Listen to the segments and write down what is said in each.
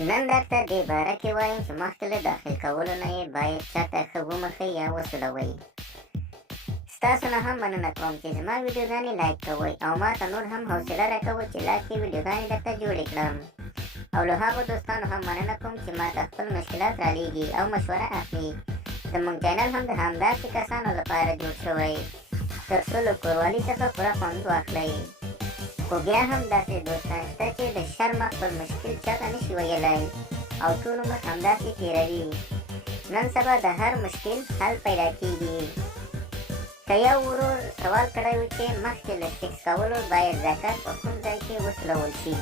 نن درته دې باره کې وایم چې مخکې له داخل کولو نه یې باید چاته ښه ومښئ یا وسولوئ. ستاسو نه هم مننه کوم چې زما ویډیوګانې لایک کوئ او ما ته نور هم حوصله راکوئ چې لا ښې ویډیوګانې درته جوړې کړم. او له هغو دوستانو هم مننه کوم چې ما ته خپل مشکلات رالیږي او مشوره اخلي. زموږ چینل هم د همداسې کسانو لپاره جوړ شوی تر څو له کوروالي څخه پوره خوند واخلئ. خو بیا هم داسې دوستان شته چې د شرمه خپل مشکل چاته نشي ویلی او ټول عمر همداسې تېروي. نن سبا د هر مشکل حل پیدا کېږي. که یو ورور سوال کړی و چې مخکې له سیکس کولو باید زکات په کوم ځای کې وسولول شي.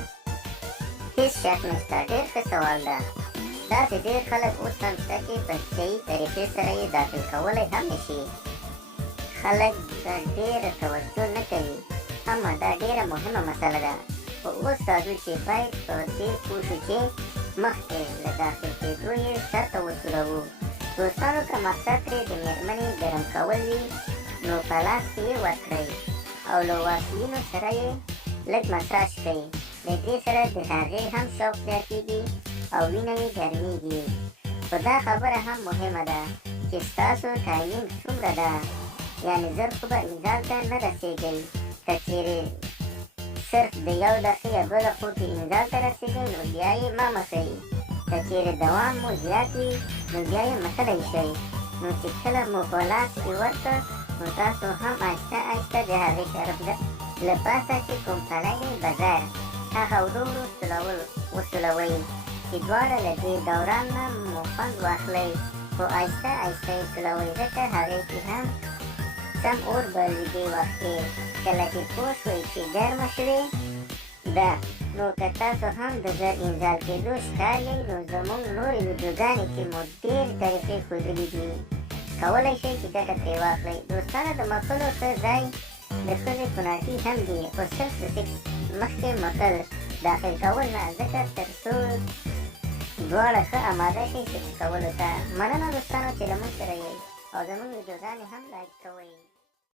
هېڅ شک نشته، ډېر ښه سوال ده. داسې ډېر خلک اوس هم شته چې په صحیح طریقې سره یې داخل کولی هم نشي. خلک ته ډېره توجه نه کوي، اما دا ډېره مهمه مسله ده. خو اوس راځو چې باید په دې پوه شو چې مخکې له داخل کېدو یې چېرته وسولوو. دوستانو که مقصد ترې د مېرمنې ګرم کول وي نو په لاس کې یې ورکړئ او له واسلینو سره یې لږ مساج کړئ. د دې سره د هغې هم شوق زیاتېږي او وینه یې ګرمېږي. خو دا خبره هم مهمه ده چې ستاسو ټایمینګ څومره ده، یعنې زر خو به انزال ته نه رسېږئ. که چیرې صرف د یو دقیقې یا دوه دقیقو کې انزال ته رسېږئ نو بیا یې مه مښئ. که چیرې دوام مو زیات وي نو بیا یې مښلی شئ. نو چې کله مو په لاس کې ورکړه نو تاسو هم آهسته آهسته د هغې طرف له پاسه چې کوم پلی دی بغیر هغه ورو ورو وسولوئ چې دواړه له دې دوران نه مو خوند واخلئ. خو آهسته آهسته یې سولوئ ځکه هغې کې هم سم اور بل وي دې وخت کې. کله چې پوه شوئ چې ګرمه شوې ده نو که تاسو هم د زر انزال کېدو ښکار یئ نو زموږ نورې ویډیوګانې کې مو ډېرې طریقې ښودلي دي، کولی شئ چې ګټه ترې واخلئ. دوستانو د مښلو ښه ځای د ښځې کوناټي هم دي، خو صرف د سیکس مخکې مښل داخل کول نه، ځکه تر څو دواړه ښه اماده شئ سیکس کولو ته. مننه دوستانو چې له موږ سره یئ او زموږ ویډیوګانې هم لایک کوئ.